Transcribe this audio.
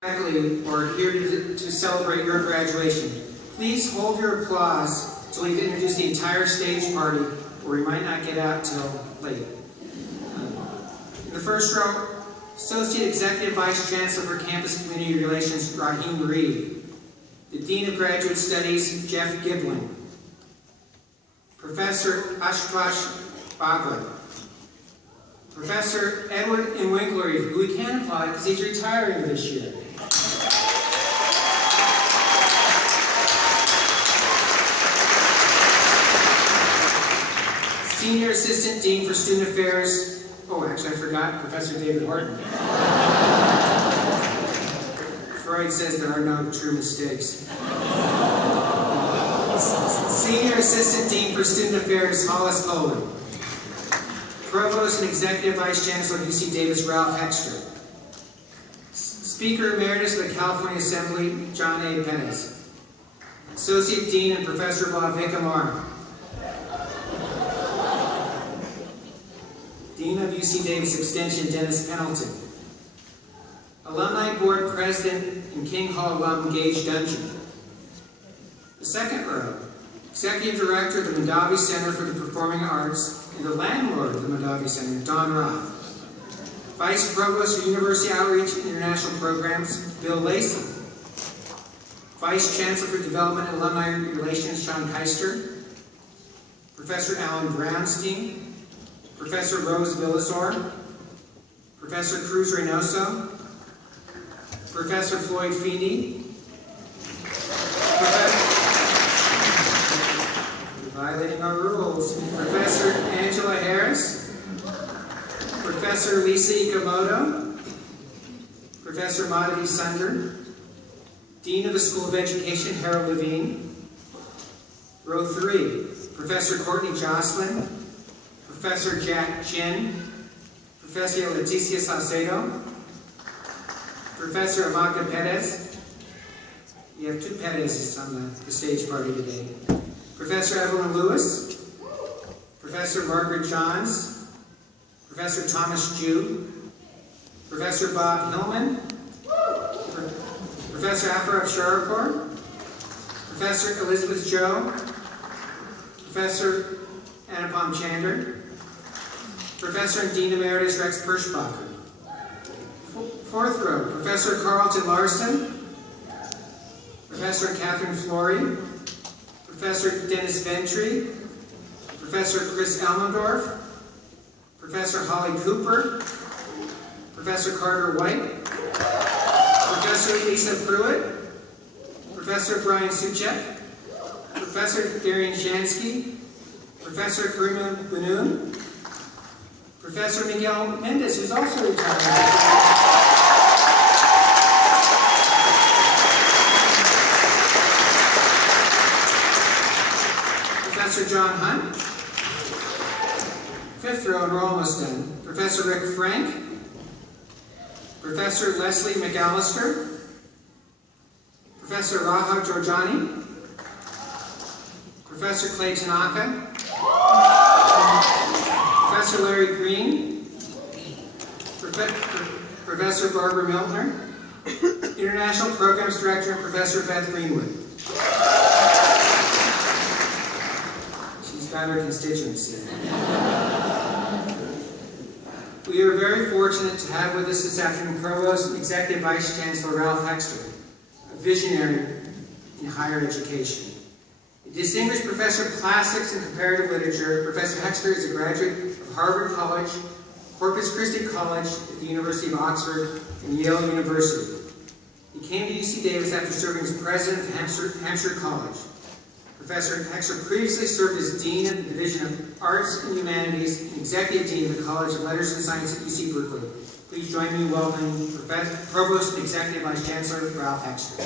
Faculty are here to celebrate your graduation. Please hold your applause until we introduce the entire stage party, or we might not get out till late. In the first row, Associate Executive Vice Chancellor for Campus Community Relations, Rahim Reed. The Dean of Graduate Studies, Jeff Giblin. Professor Ashtosh Bagla. Professor Edward M. Winkler, who we can't applaud because he's retiring this year. Senior Assistant Dean for Student Affairs, actually I forgot, Professor David Horton. Freud says there are no true mistakes. Senior Assistant Dean for Student Affairs, Hollis Poland. Provost and Executive Vice Chancellor, UC Davis, Ralph Hexter. Speaker Emeritus of the California Assembly, John A. Perez. Associate Dean and Professor of Law, Vic Amar. Dean of UC Davis Extension, Dennis Pendleton. Alumni Board President and King Hall alum, Gage Dungeon. The second row, Executive Director of the Mondavi Center for the Performing Arts and the landlord of the Mondavi Center, Don Roth. Vice Provost for University Outreach and International Programs, Bill Lacey. Vice Chancellor for Development and Alumni Relations, Sean Keister. Professor Alan Brownstein. Professor Rose Villazor. Professor Cruz Reynoso. Professor Floyd Feeney. Violating our rules. Professor Angela Harris. Professor Lisa Ikamoto. Professor Madhavi Sunder. Dean of the School of Education, Harold Levine. Row 3, Professor Courtney Jocelyn. Professor Jack Chin. Professor Leticia Saucedo. Professor Amaka Perez. We have two Perez's on the stage party today. Professor Evelyn Lewis. Professor Margaret Johns. Professor Thomas Jew. Professor Bob Hillman. Professor Afraf Sharapur. Professor Elizabeth Joe. Professor Anupam Chander. Professor and Dean Emeritus Rex Perschbacher. Fourth row, Professor Carlton Larson. Professor Catherine Flory. Professor Dennis Ventry. Professor Chris Elmendorf. Professor Holly Cooper. Professor Carter White. Professor Lisa Pruitt. Professor Brian Suchek. Professor Darian Shansky. Professor Karima Banoon. Professor Miguel Mendez, who's also retired. Professor John Hunt. Fifth row, and we're almost done. Professor Rick Frank. Professor Leslie McAllister. Professor Raha Georgiani. Professor Clay Tanaka. Professor Larry Green. Professor Barbara Miltner. International Programs Director and Professor Beth Greenwood. She's got her constituency. We are very fortunate to have with us this afternoon Provost and Executive Vice Chancellor Ralph Hexter, a visionary in higher education. A distinguished professor of classics and comparative literature, Professor Hexter is a graduate of Harvard College, Corpus Christi College at the University of Oxford, and Yale University. He came to UC Davis after serving as president of Hampshire College. Professor Hexter previously served as Dean of the Division of Arts and Humanities and Executive Dean of the College of Letters and Science at UC Berkeley. Please join me in welcoming Provost and Executive Vice Chancellor Ralph Hexter.